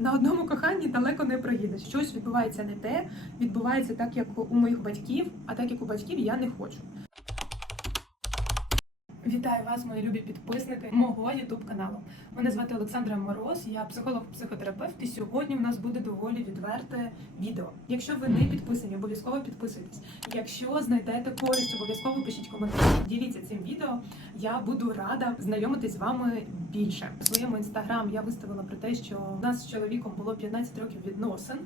На одному коханні далеко не проїдеш. Щось відбувається не те, відбувається так, як у моїх батьків, а так як у батьків я не хочу. Вітаю вас, мої любі підписники мого youtube каналу. Мене звати Олександра Мороз, я психолог-психотерапевт, і сьогодні у нас буде доволі відверте відео. Якщо ви не підписані, обов'язково підписуйтесь. Якщо знайдете користь, обов'язково пишіть коментарі. Діліться цим відео. Я буду рада знайомитись з вами більше. У своєму інстаграм я виставила про те, що у нас з чоловіком було 15 років відносин.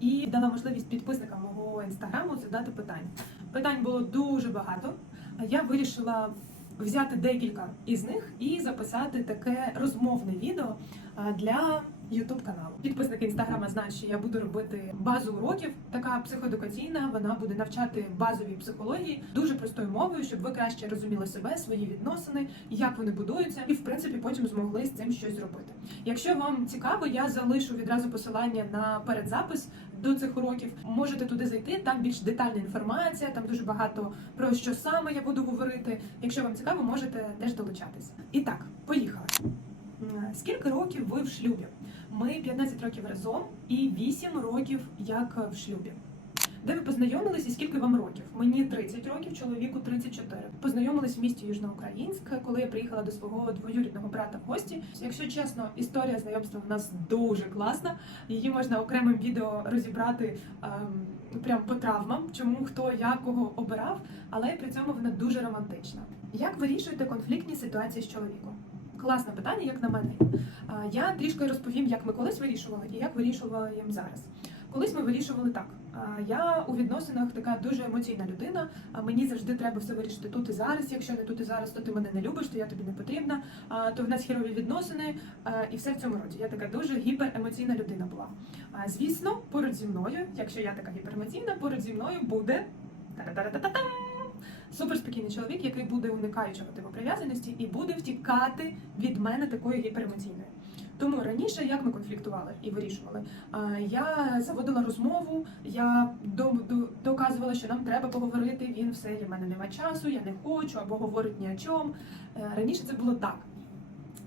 І дала можливість підписникам мого інстаграму задати питань. Питань було дуже багато. Я вирішила взяти декілька із них і записати таке розмовне відео для youtube каналу. Підписники інстаграма знають, що я буду робити базу уроків, така психодукаційна. Вона буде навчати базовій психології дуже простою мовою, щоб ви краще розуміли себе, свої відносини, як вони будуються, і в принципі потім змогли з цим щось зробити. Якщо вам цікаво, я залишу відразу посилання на передзапис до цих уроків. Можете туди зайти. Там більш детальна інформація, там дуже багато про що саме я буду говорити. Якщо вам цікаво, можете теж долучатися. І так, поїхали. Скільки років ви в шлюбі? Ми 15 років разом і 8 років як в шлюбі. Де ви познайомились і скільки вам років? Мені 30 років, чоловіку 34. Познайомились в місті Южноукраїнськ, коли я приїхала до свого двоюрідного брата в гості. Якщо чесно, історія знайомства в нас дуже класна. Її можна окремим відео розібрати ем, прям по травмам, чому хто як кого обирав, але при цьому вона дуже романтична. Як вирішуєте конфліктні ситуації з чоловіком? Класне питання, як на мене. Я трішки розповім, як ми колись вирішували і як вирішували їм зараз. Колись ми вирішували так. Я у відносинах така дуже емоційна людина. Мені завжди треба все вирішити тут і зараз. Якщо не тут і зараз, то ти мене не любиш, то я тобі не потрібна. То в нас хірові відносини і все в цьому роді. Я така дуже гіперемоційна людина була. Звісно, поруч зі мною, якщо я така гіперемоційна, поруч зі мною буде та-та-та-та-та-там! суперспокійний чоловік, який буде уникаючого типу прив'язаності і буде втікати від мене такої гіперемоційної. Тому раніше як ми конфліктували і вирішували, я заводила розмову, я до- до- доказувала, що нам треба поговорити. Він все для мене немає часу, я не хочу або говорить ні о чому. Е, Раніше це було так.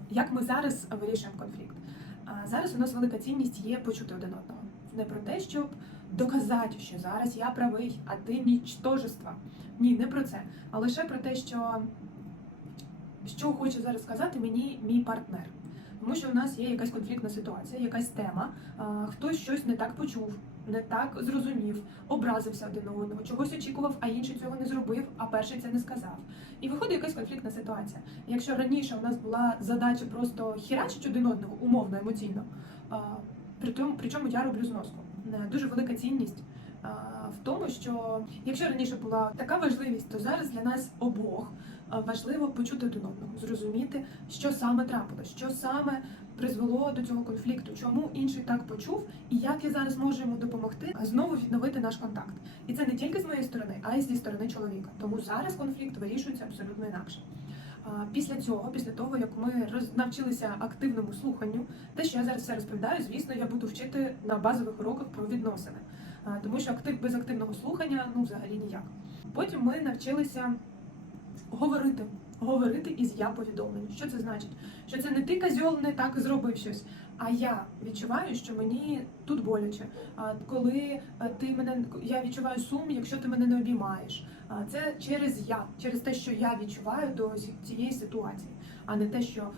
Як ми зараз вирішуємо конфлікт? Зараз у нас велика цінність є почути один одного. Не про те, щоб доказати, що зараз я правий, а ти нічтожество. Ні, не про це, а лише про те, що, що хоче зараз сказати мені мій партнер. Тому що у нас є якась конфліктна ситуація, якась тема, хтось щось не так почув, не так зрозумів, образився один одного, чогось очікував, а інший цього не зробив, а перший це не сказав. І виходить якась конфліктна ситуація. Якщо раніше у нас була задача просто хірачити один одного умовно, емоційно, при тому, причому я роблю зноску. Е, Дуже велика цінність в тому, що якщо раніше була така важливість, то зараз для нас обох важливо почути один одного, зрозуміти, що саме трапилось, що саме призвело до цього конфлікту, чому інший так почув, і як я зараз можу йому допомогти знову відновити наш контакт. І це не тільки з моєї сторони, а й зі сторони чоловіка. Тому зараз конфлікт вирішується абсолютно інакше. Після цього, після того як ми роз... навчилися активному слуханню, те, що я зараз все розповідаю, звісно, я буду вчити на базових уроках про відносини, тому що актив без активного слухання ну взагалі ніяк. Потім ми навчилися говорити. Говорити із я повідомлень. Що це значить? Що це не ти козьол не так зробив щось, а я відчуваю, що мені тут боляче. А коли е, ти мене я відчуваю сум, якщо ти мене не обіймаєш. Це через я, через те, що я відчуваю до цієї ситуації, а не те, що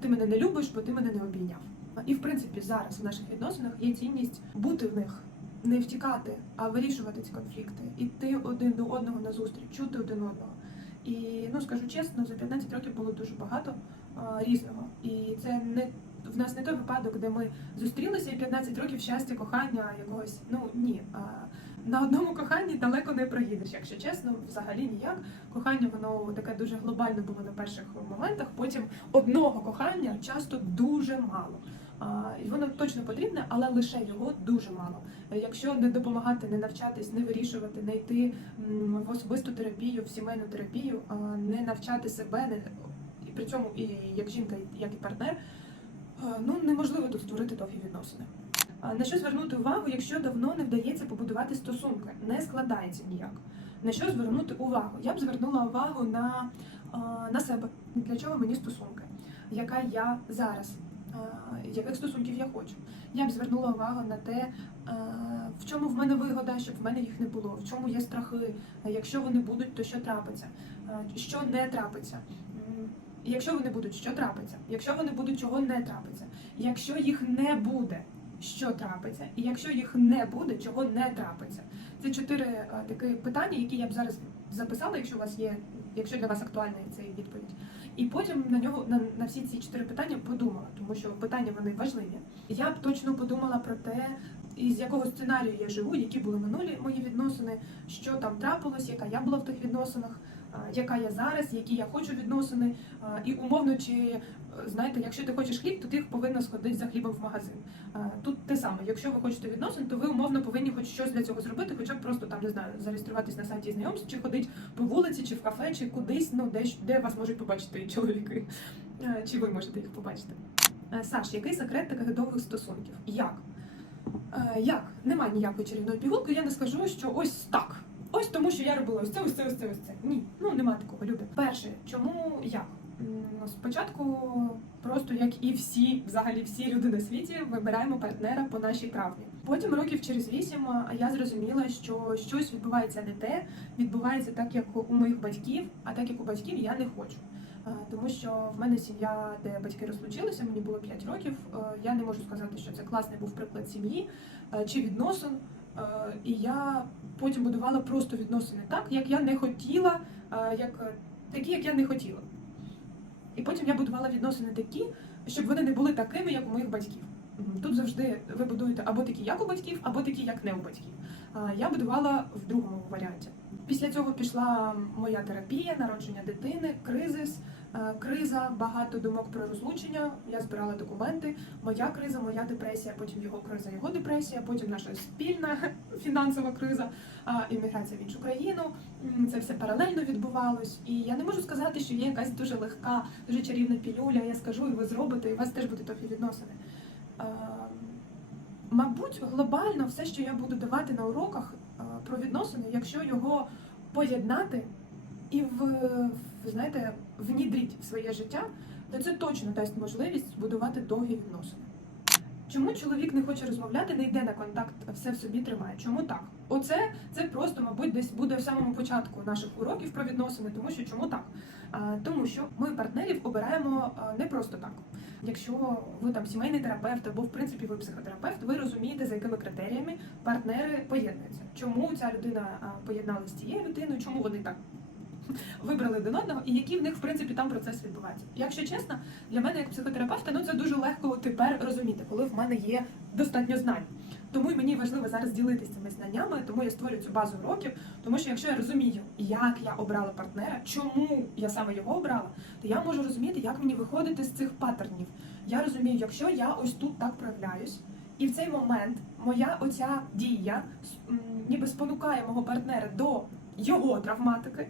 ти мене не любиш, бо ти мене не обійняв. І в принципі зараз в наших відносинах є цінність бути в них, не втікати, а вирішувати ці конфлікти, іти один до одного на зустріч, чути один одного. І ну скажу чесно, за 15 років було дуже багато а, різного. І це не в нас не той випадок, де ми зустрілися і 15 років щастя, кохання якогось. Ну ні. А, на одному коханні далеко не проїдеш, якщо чесно, взагалі ніяк. Кохання воно таке дуже глобальне було на перших моментах. Потім одного кохання часто дуже мало. І воно точно потрібне, але лише його дуже мало. Якщо не допомагати, не навчатись, не вирішувати, не йти в особисту терапію, в сімейну терапію, не навчати себе, не і при цьому і як жінка, і як і партнер, ну неможливо тут створити довгі відносини. На що звернути увагу, якщо давно не вдається побудувати стосунки, не складається ніяк. На що звернути увагу? Я б звернула увагу на, на себе. Для чого мені стосунки? Яка я зараз? А, яких стосунків я хочу. Я б звернула увагу на те, е, в чому в мене вигода, щоб в мене їх не було, в чому є страхи, е, якщо вони будуть, то що трапиться, Е, що не трапиться. Якщо вони будуть, що трапиться? Якщо вони будуть, чого не трапиться? Якщо їх не буде, що трапиться? І якщо їх не буде, чого не трапиться? Це чотири е, такі питання, які я б зараз записала, якщо у вас є, якщо для вас актуальна ця відповідь. І потім на нього на, на всі ці чотири питання подумала, тому що питання вони важливі. Я б точно подумала про те, із якого сценарію я живу, які були минулі мої відносини, що там трапилось, яка я була в тих відносинах, яка я зараз, які я хочу відносини. І умовно, чи е, знаєте, якщо ти хочеш хліб, то ти повинна сходити за хлібом в магазин. Тут те саме, якщо ви хочете відносин, то ви умовно повинні хоч щось для цього зробити, хоча б просто там не знаю, зареєструватись на сайті знайомств, чи ходити по вулиці, чи в кафе, чи кудись, ну де, де вас можуть побачити чоловіки, Е, чи ви можете їх побачити. Е, Саш, який секрет таких довгих стосунків? Як? Е, Як? Нема ніякої чарівної пігулки, я не скажу, що ось так. Ось тому, що я робила ось це, ось це, ось це, ось це. Ні, ну нема такого, люди. Перше, чому? М, ну, Спочатку, просто як і всі, взагалі всі люди на світі, вибираємо партнера по нашій травмі. Потім років через вісім я зрозуміла, що щось відбувається не те, відбувається так, як у моїх батьків, а так як у батьків я не хочу. Тому що в мене сім'я, де батьки розлучилися, мені було 5 років. Я не можу сказати, що це класний був приклад сім'ї чи відносин. Е, І я потім будувала просто відносини так, як я не хотіла, е, як е, такі, як я не хотіла. І потім я будувала відносини такі, щоб вони не були такими, як у моїх батьків. Тут завжди ви будуєте або такі, як у батьків, або такі, як не у батьків. Я будувала в другому варіанті. Після цього пішла моя терапія, народження дитини, кризис, криза, багато думок про розлучення. Я збирала документи. Моя криза, моя депресія, потім його криза, його депресія, потім наша спільна фінансова криза, імміграція в іншу країну. Це все паралельно відбувалось. І я не можу сказати, що є якась дуже легка, дуже чарівна пілюля. Я скажу, і ви зробите, і у вас теж будуть довгі відносини. Е, Мабуть, глобально все, що я буду давати на уроках е, про відносини, якщо його поєднати і в, в знаєте, внідріть в своє життя, то це точно дасть можливість збудувати довгі відносини. Чому чоловік не хоче розмовляти, не йде на контакт, а все в собі тримає? Чому так? Оце це просто, мабуть, десь буде в самому початку наших уроків про відносини, тому що чому так? А, тому що ми партнерів обираємо не просто так. Якщо ви там сімейний терапевт або в принципі ви психотерапевт, ви розумієте, за якими критеріями партнери поєднуються. Чому ця людина поєдналася з цією людиною, чому вони так вибрали один одного, і який в них в принципі там процес відбувається. Якщо чесно, для мене як психотерапевта, ну це дуже легко тепер розуміти, коли в мене є достатньо знань. Тому і мені важливо зараз ділитися цими знаннями, тому я створюю цю базу уроків. Тому що якщо я розумію, як я обрала партнера, чому я саме його обрала, то я можу розуміти, як мені виходити з цих паттернів. Я розумію, якщо я ось тут так проявляюсь, і в цей момент моя оця дія ніби спонукає мого партнера до його травматики,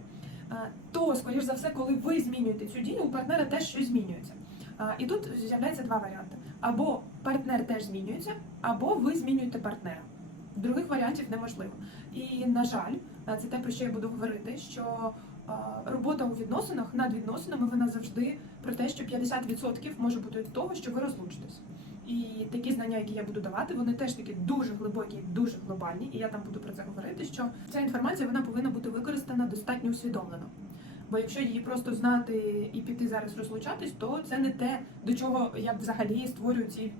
то, скоріш за все, коли ви змінюєте цю дію, у партнера теж щось змінюється. І тут з'являється два варіанти: або партнер теж змінюється, або ви змінюєте партнера. Других варіантів неможливо. І на жаль, це те, про що я буду говорити, що робота у відносинах над відносинами вона завжди про те, що 50% може бути від того, що ви розлучитесь. І такі знання, які я буду давати, вони теж такі дуже глибокі, дуже глобальні. І я там буду про це говорити. Що ця інформація вона повинна бути використана достатньо усвідомлено. Бо якщо її просто знати і піти зараз розлучатись, то це не те, до чого я взагалі створюю ці,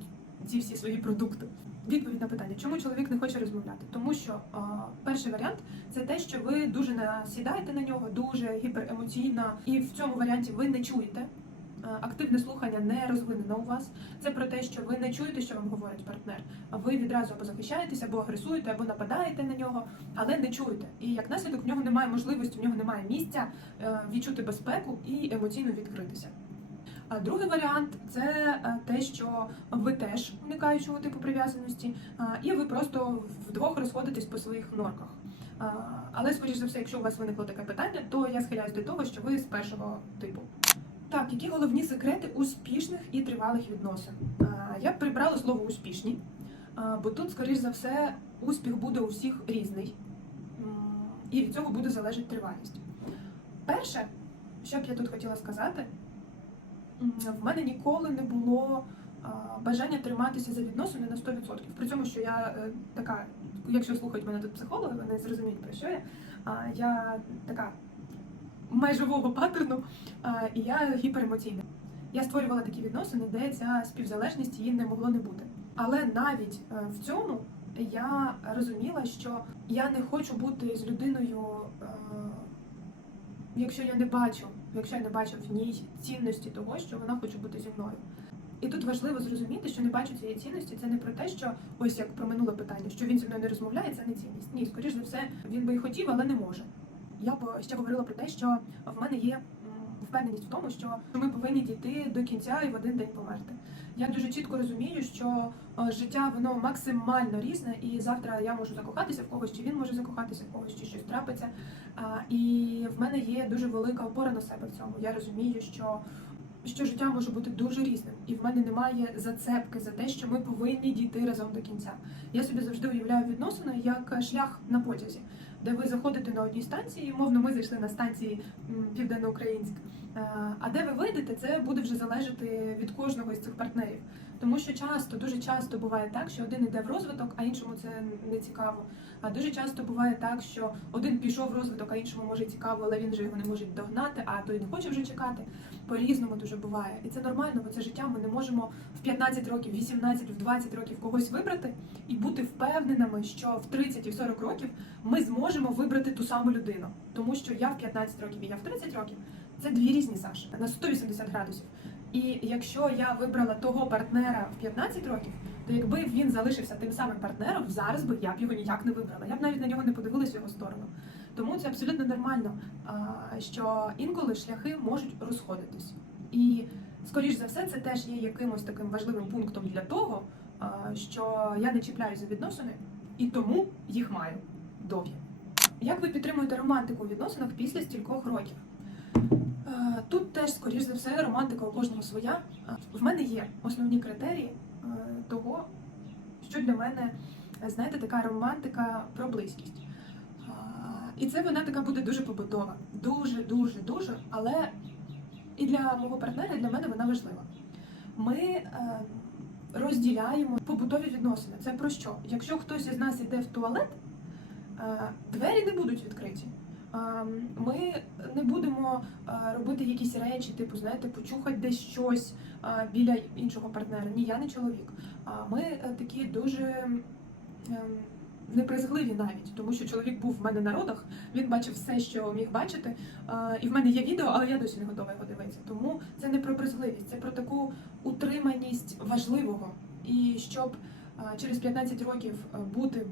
ці всі свої продукти. Відповідь на питання, чому чоловік не хоче розмовляти? Тому що а, перший варіант це те, що ви дуже насідаєте на нього, дуже гіперемоційно, і в цьому варіанті ви не чуєте. А, Активне слухання не розвинено у вас. Це про те, що ви не чуєте, що вам говорить партнер. А ви відразу або захищаєтеся, або агресуєте, або нападаєте на нього, але не чуєте. І як наслідок в нього немає можливості, в нього немає місця е, відчути безпеку і емоційно відкритися. А другий варіант це е, те, що ви теж уникаючого типу прив'язаності, і ви просто вдвох розходитесь по своїх норках. Але, скоріш за все, якщо у вас виникло таке питання, то я схиляюсь до того, що ви з першого типу. Так, які головні секрети успішних і тривалих відносин? Я б прибрала слово успішні, бо тут, скоріш за все, успіх буде у всіх різний, і від цього буде залежати тривалість. Перше, що б я тут хотіла сказати, в мене ніколи не було бажання триматися за відносини на 100%. При цьому, що я е, така, якщо слухають мене тут психологи, вони зрозуміють про що я. Я така межового паттерну, і я гіперемоційна. Я створювала такі відносини, де ця співзалежність її не могло не бути. Але навіть е, в цьому я розуміла, що я не хочу бути з людиною, е, якщо я не бачу, якщо я не бачу в ній цінності того, що вона хоче бути зі мною. І тут важливо зрозуміти, що не бачу цієї цінності. Це не про те, що ось як про минуле питання, що він зі мною не розмовляє, це не цінність. Ні, скоріш за все, він би і хотів, але не може. Я б ще говорила про те, що в мене є впевненість в тому, що ми повинні дійти до кінця і в один день померти. Я дуже чітко розумію, що е, життя воно максимально різне, і завтра я можу закохатися в когось, чи він може закохатися в когось, чи щось трапиться. І в мене є дуже велика опора на себе в цьому. Я розумію, що. Що життя може бути дуже різним, і в мене немає зацепки за те, що ми повинні дійти разом до кінця. Я собі завжди уявляю відносини як шлях на потязі, де ви заходите на одній станції, умовно, ми зайшли на станції м, Південноукраїнськ. Е, А де ви вийдете, це буде вже залежати від кожного із цих партнерів. Тому що часто, дуже часто буває так, що один йде в розвиток, а іншому це не цікаво. А дуже часто буває так, що один пішов в розвиток, а іншому може цікаво, але він же його не може догнати, а той не хоче вже чекати. По-різному дуже буває. І це нормально, бо це життя. Ми не можемо в 15 років, 18, в 20 років когось вибрати і бути впевненими, що в 30 і в 40 років ми зможемо вибрати ту саму людину. Тому що я в 15 років і я в 30 років це дві різні Саші на 180 градусів. І якщо я вибрала того партнера в 15 років, то якби він залишився тим самим партнером, зараз би я б його ніяк не вибрала. Я б навіть на нього не подивилась в його сторону. Тому це абсолютно нормально, що інколи шляхи можуть розходитись. І скоріш за все, це теж є якимось таким важливим пунктом для того, що я не чіпляюсь за відносини і тому їх маю довгі. Як ви підтримуєте романтику у відносинах після стількох років? Е, Тут теж, скоріш за все, романтика у кожного своя. Е, В мене є основні критерії е, того, що для мене, знаєте, така романтика про близькість. І це вона така буде дуже побутова. Дуже, дуже, дуже. Але і для мого партнера, і для мене вона важлива. Ми розділяємо побутові відносини. Це про що? Якщо хтось із нас йде в туалет, двері не будуть відкриті. Е, Ми не будемо е, робити якісь речі, типу, знаєте, почухати десь щось е, біля іншого партнера. Ні, я не чоловік. А ми е, такі дуже ем, непризгливі навіть, тому що чоловік був в мене на родах, він бачив все, що міг бачити. І в мене є відео, але я досі не готова його дивитися. Тому це не про брезгливість, це про таку утриманість важливого. І щоб через 15 років бути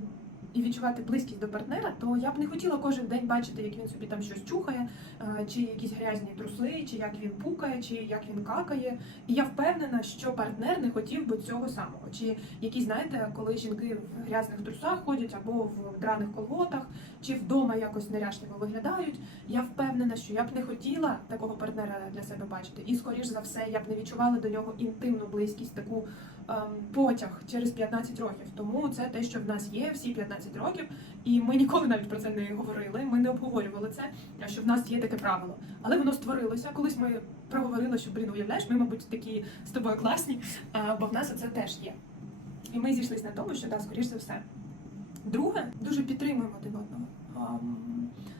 і відчувати близькість до партнера, то я б не хотіла кожен день бачити, як він собі там щось чухає, е, чи якісь грязні труси, чи як він пукає, чи як він какає. І я впевнена, що партнер не хотів би цього самого. Чи якісь, знаєте, коли жінки в грязних трусах ходять або в драних колготах, чи вдома якось неряшливо виглядають. Я впевнена, що я б не хотіла такого партнера для себе бачити. І, скоріш за все, я б не відчувала до нього інтимну близькість, таку ем, потяг через 15 років. Тому це те, що в нас є всі 15 років, і ми ніколи навіть про це не говорили. Ми не обговорювали це, що в нас є таке правило. Але воно створилося. Колись ми проговорили, що блін, уявляєш, ми, мабуть, такі з тобою класні, бо в нас це теж є. І ми зійшлися на тому, що да, скоріш за все. Друге, дуже підтримуємо один одного.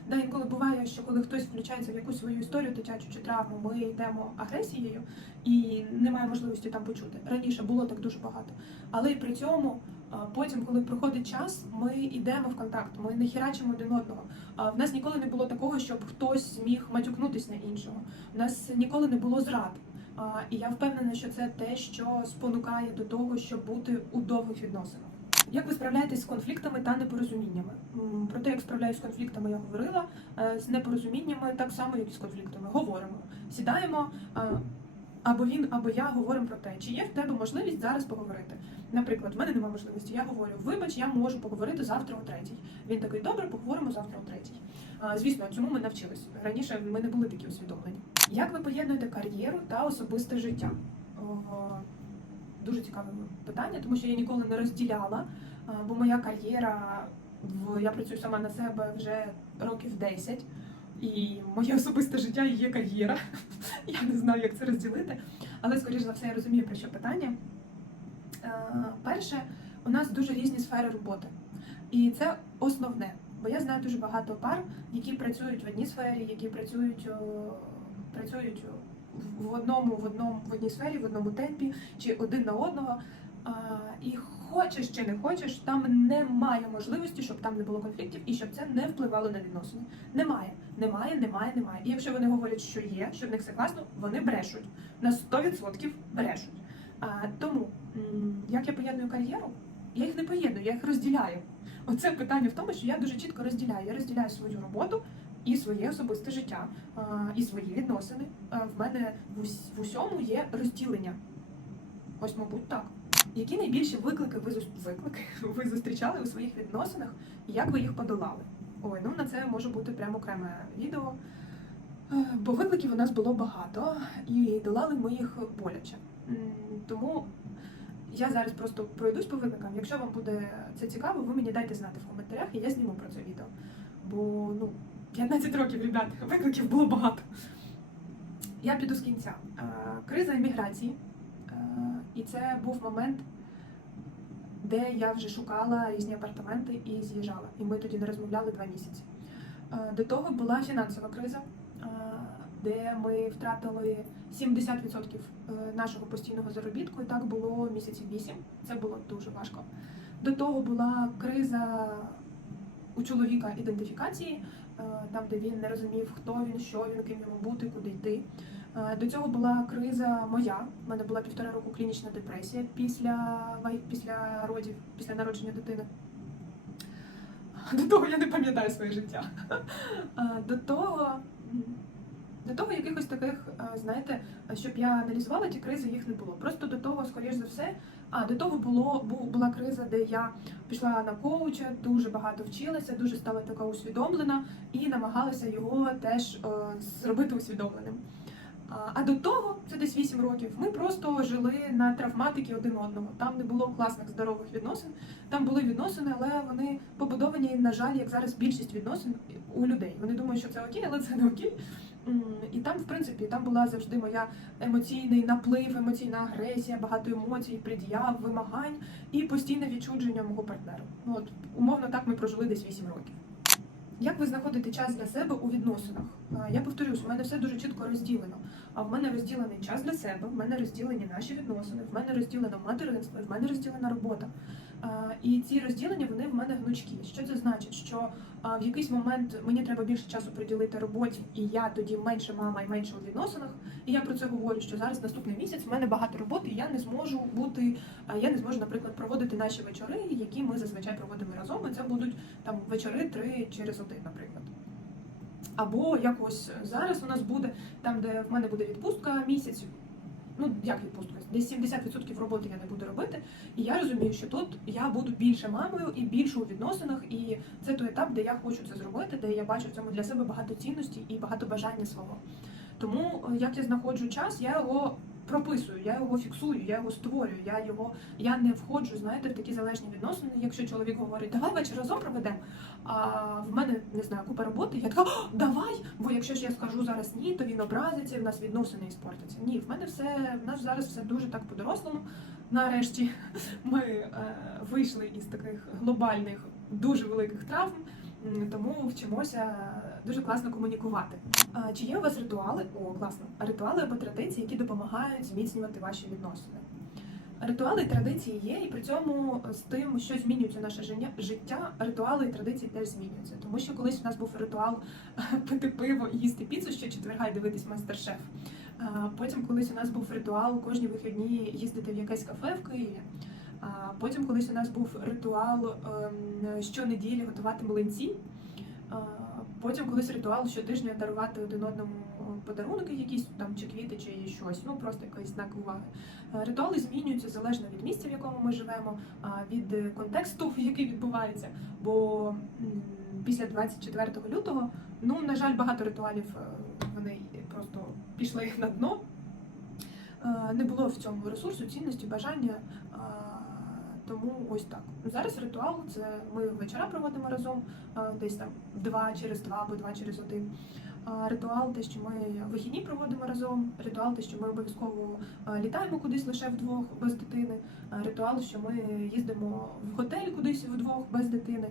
Да, інколи буває, що коли хтось включається в якусь свою історію дитячу чи травму, ми йдемо агресією і немає можливості там почути. Раніше було так дуже багато. Але і при цьому потім, коли проходить час, ми йдемо в контакт, ми не хірачимо один одного. В нас ніколи не було такого, щоб хтось міг матюкнутись на іншого. У нас ніколи не було зрад. І я впевнена, що це те, що спонукає до того, щоб бути у довгих відносинах. Як ви справляєтесь з конфліктами та непорозуміннями? Про те, як справляюсь з конфліктами, я говорила. Е, З непорозуміннями так само, як і з конфліктами. Говоримо, сідаємо. Або він, або я говоримо про те, чи є в тебе можливість зараз поговорити. Наприклад, в мене немає можливості. Я говорю, вибач, я можу поговорити завтра о третій. Він такий, добре, поговоримо завтра о третій. Звісно, цьому ми навчились. Раніше ми не були такі усвідомлені. Як ви поєднуєте кар'єру та особисте життя? Дуже цікаве питання, тому що я ніколи не розділяла, бо моя кар'єра в я працюю сама на себе вже років 10, і моє особисте життя і є кар'єра. Я не знаю, як це розділити, але скоріш за все я розумію про що питання. Е, Перше, у нас дуже різні сфери роботи, і це основне. Бо я знаю дуже багато пар, які працюють в одній сфері, які працюють, працюють в одному, в одному в одній сфері, в одному темпі, чи один на одного. І хочеш чи не хочеш, там немає можливості, щоб там не було конфліктів і щоб це не впливало на відносини. Немає, немає, немає, немає. І якщо вони говорять, що є, що в них все класно, вони брешуть на 100% брешуть. А, тому як я поєдную кар'єру, я їх не поєдную, я їх розділяю. Оце питання в тому, що я дуже чітко розділяю. Я розділяю свою роботу і своє особисте життя, а, і свої відносини. А, В мене в ус- в усьому є розділення. Ось, мабуть, так. Які найбільші виклики ви виклики ви зустрічали у своїх відносинах і як ви їх подолали? Ой, ну на це може бути прямо окреме відео. Е, Бо викликів у нас було багато, і долали ми їх боляче. Тому я зараз просто пройдусь по викликам. Якщо вам буде це цікаво, ви мені дайте знати в коментарях, і я зніму про це відео. Бо ну, 15 років, ребят, викликів було багато. Я піду з кінця. Е, Криза еміграції. Е, І це був момент, де я вже шукала різні апартаменти і з'їжджала. І ми тоді не розмовляли два місяці. Е, До того була фінансова криза, е, де ми втратили 70% нашого постійного заробітку, і так було місяців 8. Це було дуже важко. До того була криза у чоловіка ідентифікації, е, там, де він не розумів, хто він, що він, ким йому бути, куди йти. Е, До цього була криза моя. У мене була півтора року клінічна депресія після, після родів, після народження дитини. До того я не пам'ятаю своє життя. Е, До того, до того якихось таких, е, знаєте, щоб я аналізувала ті кризи, їх не було. Просто до того, скоріш за все, а до того було була криза, де я пішла на коуча, дуже багато вчилася, дуже стала така усвідомлена і намагалася його теж зробити усвідомленим. А, до того, це десь 8 років, ми просто жили на травматики один одного. Там не було класних здорових відносин. Там були відносини, але вони побудовані, на жаль, як зараз більшість відносин у людей. Вони думають, що це окей, але це не окей. І там, в принципі, там була завжди моя емоційний наплив, емоційна агресія, багато емоцій, пред'яв, вимагань і постійне відчудження мого партнера. Ну от умовно так ми прожили десь 8 років. Як ви знаходите час для себе у відносинах? Я повторюсь, у мене все дуже чітко розділено. А в мене розділений час для себе, в мене розділені наші відносини, в мене розділено материнство, в мене розділена робота. А, І ці розділення вони в мене гнучкі. Що це значить? Що в якийсь момент мені треба більше часу приділити роботі, і я тоді менше мама і менше у відносинах. І я про це говорю, що зараз наступний місяць в мене багато роботи, і я не зможу бути, я не зможу, наприклад, проводити наші вечори, які ми зазвичай проводимо разом. І це будуть там вечори три через один, наприклад. Або якось зараз у нас буде там, де в мене буде відпустка місяць. Ну як відпустка? Десь 70% роботи я не буду робити. І я розумію, що тут я буду більше мамою і більше у відносинах, і це той етап, де я хочу це зробити, де я бачу в цьому для себе багато цінності і багато бажання свого. Тому е, як я знаходжу час, я його прописую, я його фіксую, я його створюю. Я його я не входжу, знаєте, в такі залежні відносини. Якщо чоловік говорить, давай вечір разом проведемо. А в мене не знаю, купа роботи. Я така давай. Бо якщо ж я скажу зараз ні, то він образиться, в нас відносини і спортяться. Ні, в мене все в нас зараз все дуже так по-дорослому. Нарешті ми е, вийшли із таких глобальних, дуже великих травм. Тому вчимося дуже класно комунікувати. Чи є у вас ритуали? О, класно. Ритуали або традиції, які допомагають зміцнювати ваші відносини? Ритуали і традиції є, і при цьому з тим, що змінюється наше життя- життя, ритуали і традиції теж змінюються. Тому що колись у нас був ритуал пити пиво і їсти піцу щочетверга і дивитись мастер-шеф. Потім колись у нас був ритуал кожні вихідні їздити в якесь кафе в Києві. Потім колись у нас був ритуал ем, щонеділі готувати млинці. Потім колись ритуал щотижня дарувати один одному подарунки, якісь там чи квіти, чи щось. Ну просто якийсь знак уваги. Е, Ритуали змінюються залежно від місця, в якому ми живемо, від контексту, який відбувається. Бо після 24 лютого, ну на жаль, багато ритуалів е, вони просто пішли на дно. Е, Не було в цьому ресурсу, цінності, бажання. а, Тому ось так. Зараз ритуал це ми вечора проводимо разом, десь там два через два або два через один. Ритуал, те, що ми вихідні проводимо разом, ритуал, те, що ми обов'язково літаємо кудись лише вдвох без дитини, ритуал, що ми їздимо в готель кудись вдвох без дитини.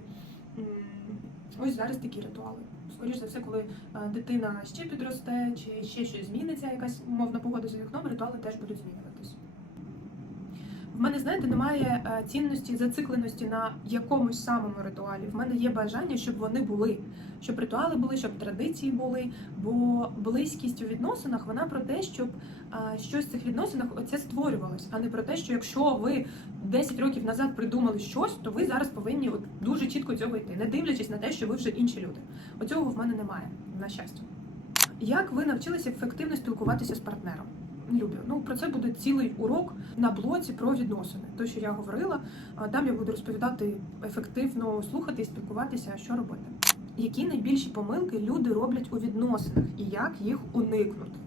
Ось зараз такі ритуали. Скоріше за все, коли дитина ще підросте, чи ще щось зміниться, якась умовна погода за вікном, ритуали теж будуть змінюватись. В мене, знаєте, немає е, цінності, зацикленості на якомусь самому ритуалі. В мене є бажання, щоб вони були, щоб ритуали були, щоб традиції були. Бо близькість у відносинах вона про те, щоб щось в цих відносинах оце створювалось, а не про те, що якщо ви 10 років назад придумали щось, то ви зараз повинні от дуже чітко цього йти, не дивлячись на те, що ви вже інші люди. Оцього в мене немає, на щастя. Як ви навчилися ефективно спілкуватися з партнером? Любі, ну про це буде цілий урок на блоці про відносини. Те, що я говорила, там я буду розповідати ефективно слухати і спілкуватися, що робити. Які найбільші помилки люди роблять у відносинах і як їх уникнути?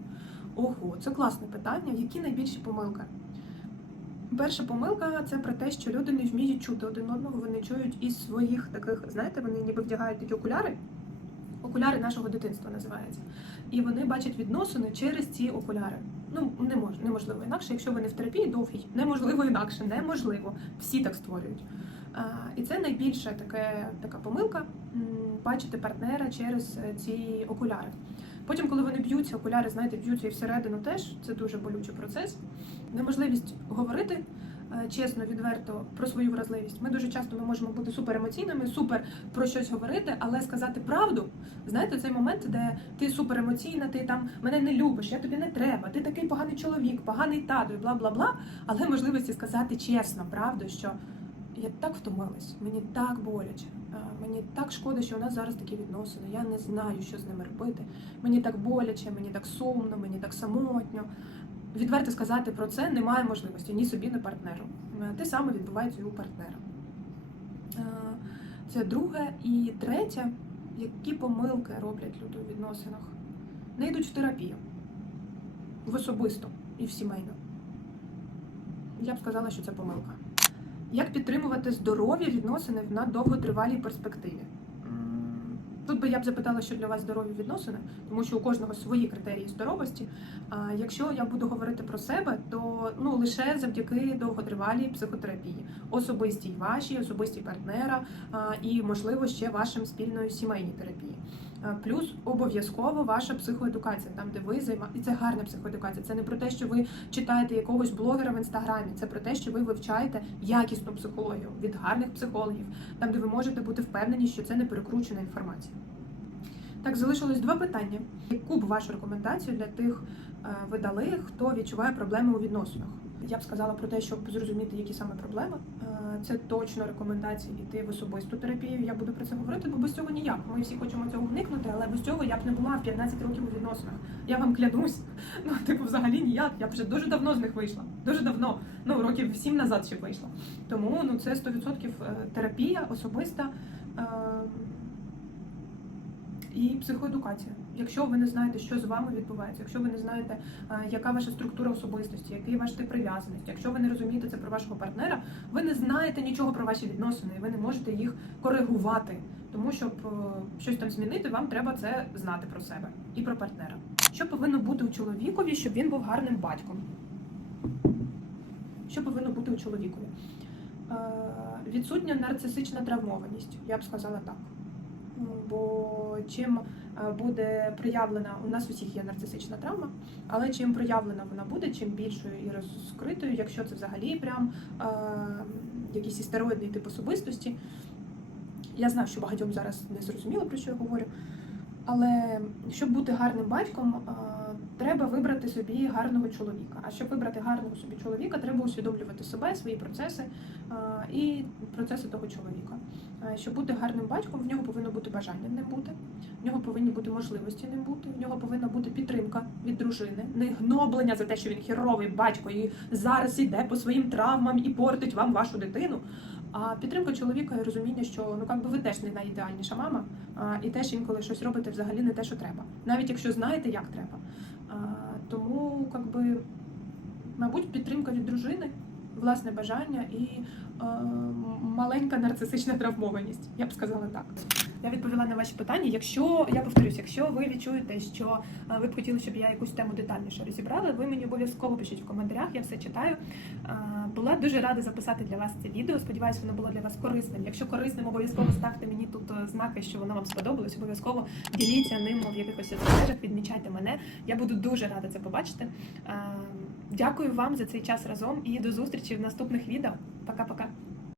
Ого, це класне питання. Які найбільші помилки? Перша помилка це про те, що люди не вміють чути один одного, вони чують із своїх таких, знаєте, вони ніби вдягають такі окуляри. Окуляри нашого дитинства називається. І вони бачать відносини через ці окуляри. Ну не мож, неможливо інакше, якщо ви не в терапії довгій, неможливо інакше, неможливо. Всі так створюють. А, і це найбільша таке, така помилка бачити партнера через е, ці окуляри. Потім, коли вони б'ються, окуляри, знаєте, б'ються і всередину теж це дуже болючий процес. Неможливість говорити чесно, відверто про свою вразливість. Ми дуже часто ми можемо бути супер емоційними, супер про щось говорити, але сказати правду, знаєте, цей момент, де ти супер емоційна, ти там мене не любиш, я тобі не треба, ти такий поганий чоловік, поганий тато, і бла бла бла. Але можливості сказати чесно, правду, що я так втомилась, мені так боляче, мені так шкода, що у нас зараз такі відносини. Я не знаю, що з ними робити. Мені так боляче, мені так сумно, мені так самотньо. Відверто сказати про це немає можливості ні собі, ні партнеру. Е, Те саме відбувається і у партнера. Е, Це друге. І третє, які помилки роблять люди у відносинах, не йдуть в терапію в особисто і в сімейну. Я б сказала, що це помилка. Як підтримувати здорові відносини на довготривалій перспективі? Тут би я б запитала, що для вас здорові відносини, тому що у кожного свої критерії здоровості. А якщо я буду говорити про себе, то ну лише завдяки довготривалій психотерапії, особистій вашій, особистій партнера а, і, можливо, ще вашим спільною сімейній терапії. А, Плюс обов'язково ваша психоедукація, там де ви займаєте, і це гарна психоедукація. Це не про те, що ви читаєте якогось блогера в інстаграмі. Це про те, що ви вивчаєте якісну психологію від гарних психологів, там де ви можете бути впевнені, що це не перекручена інформація. Так, залишилось два питання. Яку б вашу рекомендацію для тих е, ви дали, хто відчуває проблеми у відносинах? Я б сказала про те, щоб зрозуміти, які саме проблеми. Е, Це точно рекомендації йти в особисту терапію. Я буду про це говорити, бо без цього ніяк. Ми всі хочемо цього уникнути, але без цього я б не була в 15 років у відносинах. Я вам клянусь. Ну, типу, взагалі ніяк. Я б вже дуже давно з них вийшла. Дуже давно. Ну, років 7 назад ще вийшла. Тому ну це 100% терапія особиста. е, і психоедукація. Якщо ви не знаєте, що з вами відбувається, якщо ви не знаєте, е, яка ваша структура особистості, який ваш тип прив'язаності, якщо ви не розумієте це про вашого партнера, ви не знаєте нічого про ваші відносини, і ви не можете їх коригувати. Тому щоб е, щось там змінити, вам треба це знати про себе і про партнера. Що повинно бути у чоловікові, щоб він був гарним батьком? Що повинно бути у чоловікові? Е, Відсутня нарцисична травмованість, я б сказала так. Бо чим буде проявлена, у нас усіх є нарцисична травма, але чим проявлена вона буде, чим більшою і розкритою, якщо це взагалі прям е, якийсь істероїдний тип особистості. Я знаю, що багатьом зараз не зрозуміло, про що я говорю. Але щоб бути гарним батьком, е, треба вибрати собі гарного чоловіка. А щоб вибрати гарного собі чоловіка, треба усвідомлювати себе, свої процеси і процеси того чоловіка. Щоб бути гарним батьком, в нього повинно бути бажання ним бути, в нього повинні бути можливості ним бути, в нього повинна бути підтримка від дружини, не гноблення за те, що він херовий батько і зараз іде по своїм травмам і портить вам вашу дитину. А підтримка чоловіка і розуміння, що ну як би ви теж не найідеальніша мама, а, і теж інколи щось робите взагалі не те, що треба, навіть якщо знаєте, як треба. Тому, как би, мабуть, підтримка від дружини, власне бажання і е, маленька нарцисична травмованість. Я б сказала так. Я відповіла на ваші питання. Якщо я повторюсь, якщо ви відчуєте, що ви б хотіли, щоб я якусь тему детальніше розібрала, ви мені обов'язково пишіть в коментарях, я все читаю. А, Була дуже рада записати для вас це відео. Сподіваюсь, воно було для вас корисним. Якщо корисним, обов'язково ставте мені тут е, знаки, що воно вам сподобалось. Обов'язково діліться ним в якихось соцмережах, відмічайте мене. Я буду дуже рада це побачити. Дякую вам за цей час разом і до зустрічі в наступних відео. Пока-пока.